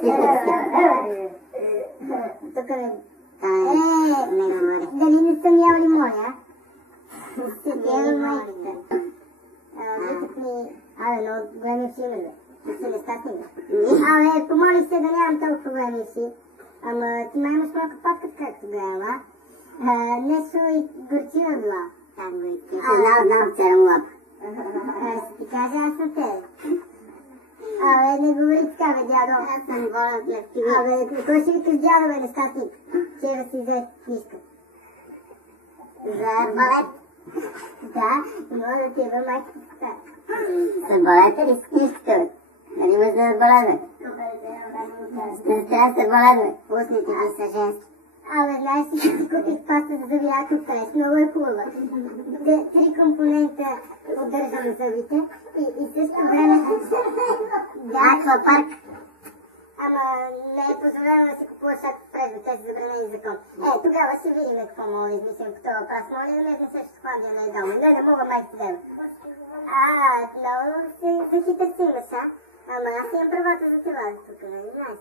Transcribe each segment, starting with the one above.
Тук дали не съм ял лимони, а? Седя майката. Викат ми, много големи си имаме. Са нещастни. Помолих се да нямам толкова големи си. Ама ти май имаш малка патката, както гледам, а? Нещо и горчива била. Там горчива. Знам, царам лап. Ще ти кажа, аз съм те. Не говори така, бе, дядо. Аз съм болен на активи. Кой ще викаш дядо, бе, нещастник? Вчера си взе книжка. За арбалет. Да, може да ти е майката. С арбалета ли с книжката, бе? Нали имаш да арбалет, бе? Ще трябва с арбалет, бе. Устните ви са женски. Знаеш ли, си купих паста за зъби, ако правиш, много е хубава. 3 компонента поддържам зъбите и също време... Да, аквапарк. Ама не е позволено да се купува всяко през да тези забранени закон. Тогава ще видим какво мога да измислим по това въпрос. Моля да ме изнесеш в Холандия на едно. Не мога майка да. Много се захита си имаш, а? Ама аз имам правата за това тук, не знаеш.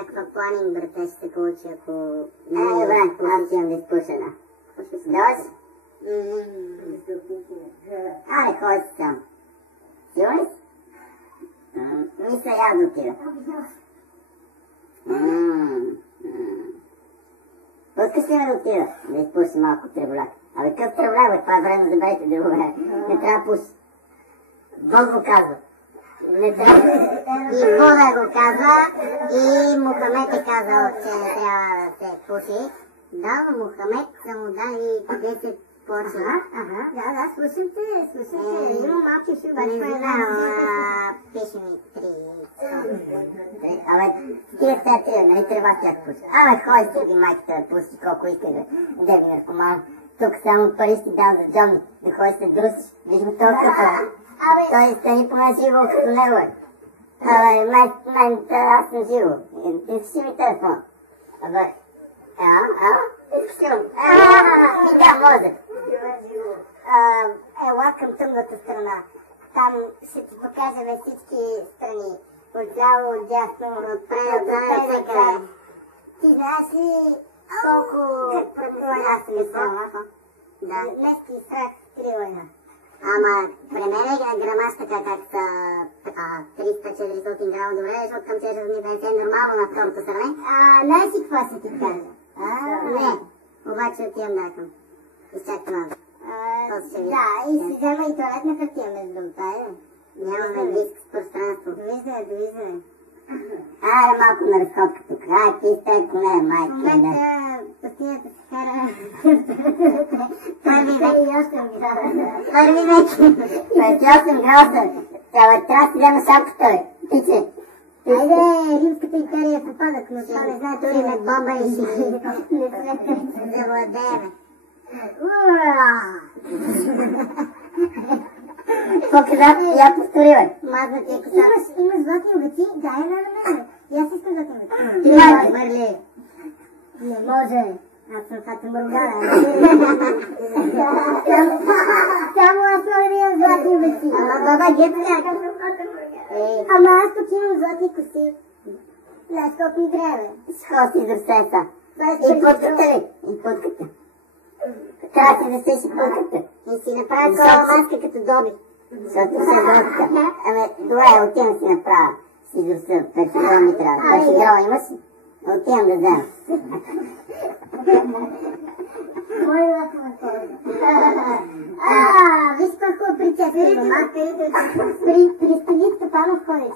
Аквапланинг, брате, ще се получи, ако... брат, аз имам да изпуша, да. Даваш? Ходи си сам. Сигурен си? Мисля, я да отида. Пускаш ли ме да отида? Да изпуши малко треволяк. Къв треволяк, бе, това е време да берете друго време. Не трябва да пуши. Бог го казва. Не трябва. И Буда го казва, и Мухамед е казал, че не трябва да се пуши. Да, Мухамед са му дали 10 порции. Да, слушам те. Имам малки шуба. Не знам, пише ми 3. Тия сте три, нали трябва с тях пуши. Хой си ги майката да пуши колко иска да ви наркоман. Тук само пари си дам за Джони, да ходиш се друсиш. Виж го толкова. Той стани поне живо като него е. Аз съм живо. Искаш ми телефон? Искам. Да, може. Ела към тъмната страна. Там ще ти покажем всички страни. Отляво, отдясно, отпред, отпред. Ти знаеш ли колко война съм изпълна? Да. Днес ти страх 3 война. Ама при мен е грамаж така, как са 300-400 грама добре, защото към 450 е нормално на второто сравнение. Знаеш ли какво ще ти кажа? Не, обаче отивам да към. Изчакай малко. Да, и си взема и туалетна хартия между това, нямаме близко с пространство. Довиждане. Малко на разходка тук. Ти сте коне, майка. В момента пустинята се хара. Първи век. 28 градуса. Трябва да си взема шапката, пиче. Римската империя е попадък, но това не знае, тури ме бомба и ще не сме завладееме. Какво каза? Я повтори, бе. Мазна ти е коса. Имаш златни обеци? Дай една на мен. И аз искам златни обеци. Ти май, Марли. Не може. Аз съм Фата Моргана. Само аз мога да имам златни обеци. Ама баба Гепка. Ама аз тук имам златни коси. Знаеш колко ми трябва. Хоси за сеса. И путката ли? И путката. Трябва да си засеш и путката. И си направя кола маска като Доби. Защото се връзка. Добре, отивам си направя. Сидорса, перфидол ми трябва. Перфидол имаш ли? Отивам да взема. Мой лако ме ходи. Виж какво причесвам. При Столит Стопанов ходиш.